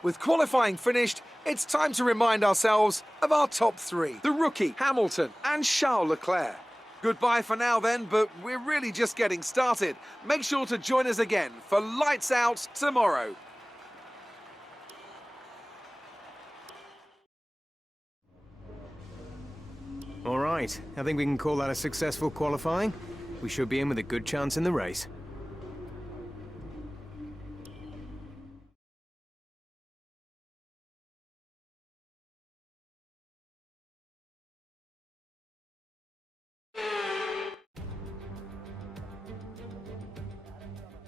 With qualifying finished, it's time to remind ourselves of our top three. The rookie, Hamilton, and Charles Leclerc. Goodbye for now then, but we're really just getting started. Make sure to join us again for Lights Out tomorrow. All right, I think we can call that a successful qualifying. We should be in with a good chance in the race.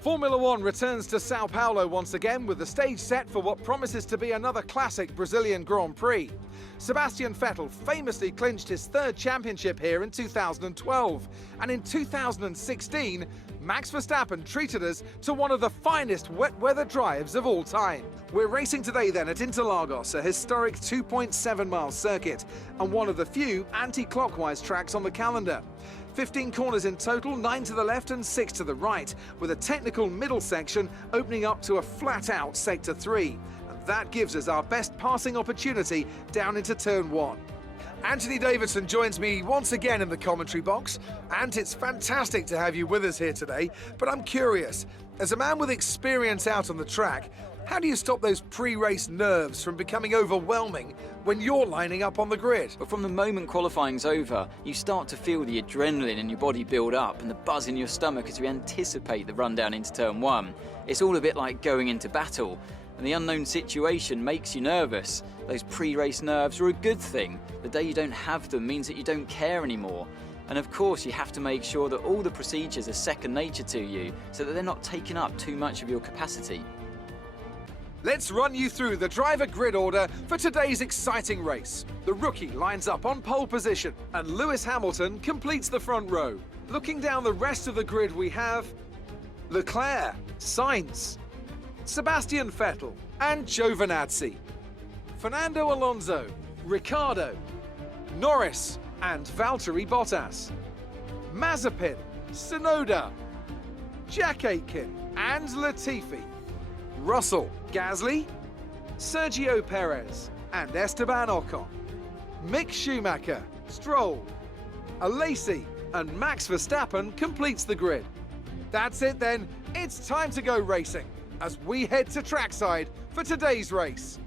Formula One returns to Sao Paulo once again with the stage set for what promises to be another classic Brazilian Grand Prix. Sebastian Vettel famously clinched his third championship here in 2012, and in 2016, Max Verstappen treated us to one of the finest wet weather drives of all time. We're racing today then at Interlagos, a historic 2.7-mile circuit, and one of the few anti-clockwise tracks on the calendar. 15 corners in total, 9 to the left and 6 to the right, with a technical middle section opening up to a flat-out Sector 3. And that gives us our best passing opportunity down into Turn 1. Anthony Davidson joins me once again in the commentary box. And it's fantastic to have you with us here today, but I'm curious, as a man with experience out on the track, how do you stop those pre-race nerves from becoming overwhelming when you're lining up on the grid? But from the moment qualifying's over, you start to feel the adrenaline in your body build up and the buzz in your stomach as we anticipate the run down into Turn 1. It's all a bit like going into battle, and the unknown situation makes you nervous. Those pre-race nerves are a good thing. The day you don't have them means that you don't care anymore. And of course, you have to make sure that all the procedures are second nature to you, so that they're not taking up too much of your capacity. Let's run you through the driver grid order for today's exciting race. The rookie lines up on pole position, and Lewis Hamilton completes the front row. Looking down the rest of the grid, we have Leclerc, Sainz, Sebastian Vettel, and Giovinazzi, Fernando Alonso, Ricciardo, Norris, and Valtteri Bottas, Mazepin, Tsunoda, Jack Aitken, and Latifi, Russell, Gasly, Sergio Perez, and Esteban Ocon, Mick Schumacher, Stroll, Alesi, and Max Verstappen completes the grid. That's it then, it's time to go racing as we head to trackside for today's race.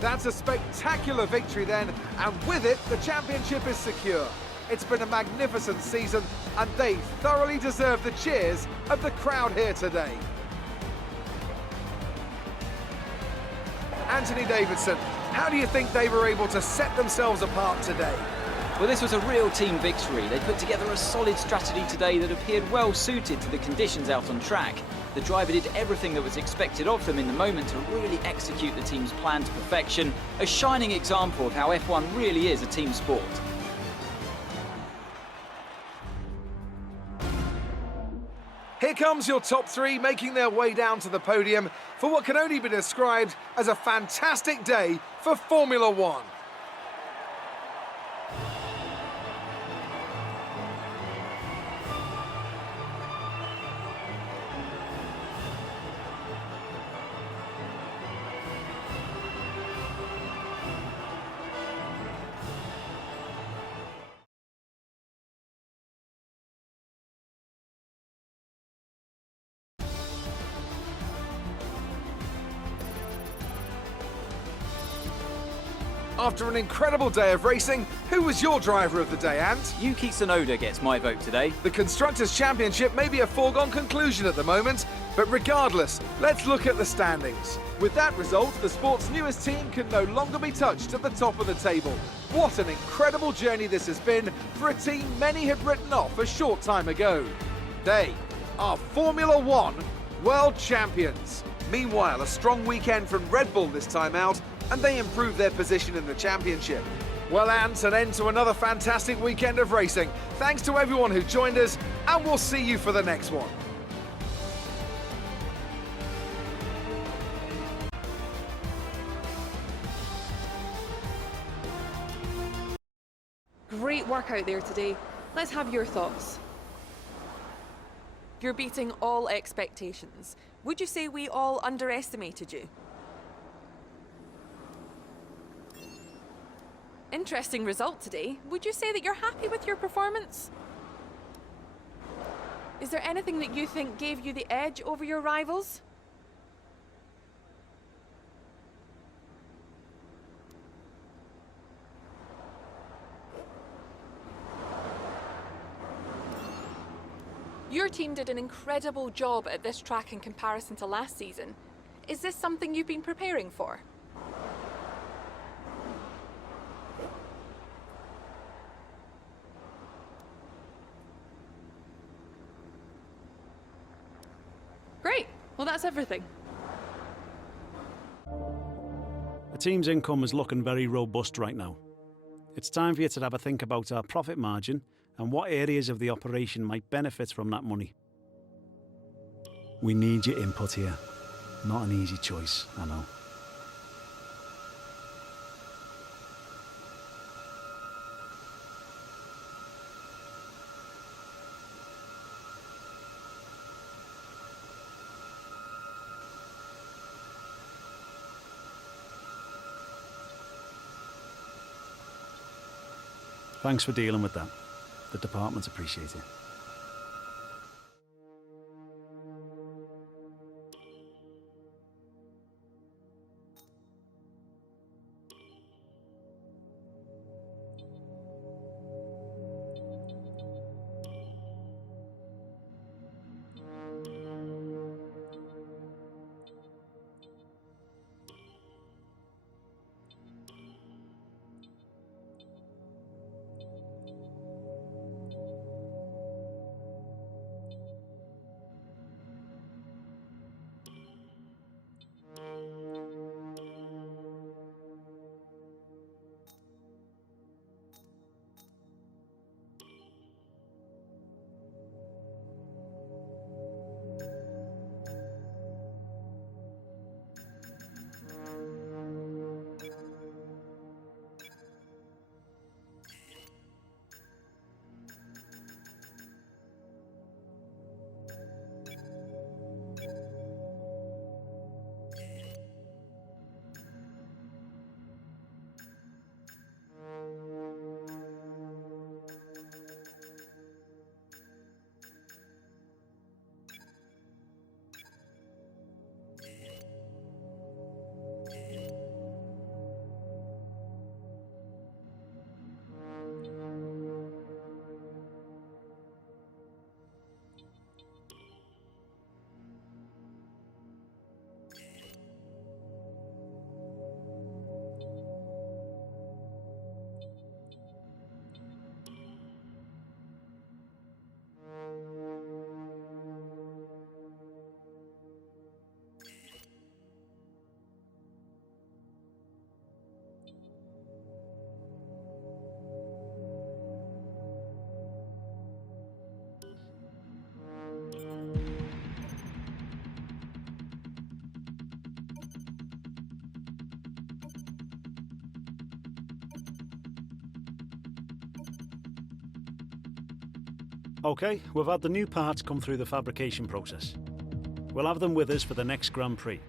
That's a spectacular victory then, and with it, the championship is secure. It's been a magnificent season, and they thoroughly deserve the cheers of the crowd here today. Anthony Davidson, how do you think they were able to set themselves apart today? Well, this was a real team victory. They put together a solid strategy today that appeared well suited to the conditions out on track. The driver did everything that was expected of them in the moment to really execute the team's plan to perfection, a shining example of how F1 really is a team sport. Here comes your top three making their way down to the podium for what can only be described as a fantastic day for Formula One. After an incredible day of racing, who was your driver of the day, Ant? Yuki Tsunoda gets my vote today. The Constructors' Championship may be a foregone conclusion at the moment, but regardless, let's look at the standings. With that result, the sport's newest team can no longer be touched at the top of the table. What an incredible journey this has been for a team many had written off a short time ago. They are Formula One World Champions. Meanwhile, a strong weekend from Red Bull this time out, and they improve their position in the championship. Well, Ant, an end to another fantastic weekend of racing. Thanks to everyone who joined us, and we'll see you for the next one. Great work out there today. Let's have your thoughts. You're beating all expectations. Would you say we all underestimated you? Interesting result today. Would you say that you're happy with your performance? Is there anything that you think gave you the edge over your rivals? Your team did an incredible job at this track in comparison to last season. Is this something you've been preparing for? Great. Well, that's everything. The team's income is looking very robust right now. It's time for you to have a think about our profit margin and what areas of the operation might benefit from that money. We need your input here. Not an easy choice, I know. Thanks for dealing with that. The department appreciates it. Okay, we've had the new parts come through the fabrication process. We'll have them with us for the next Grand Prix.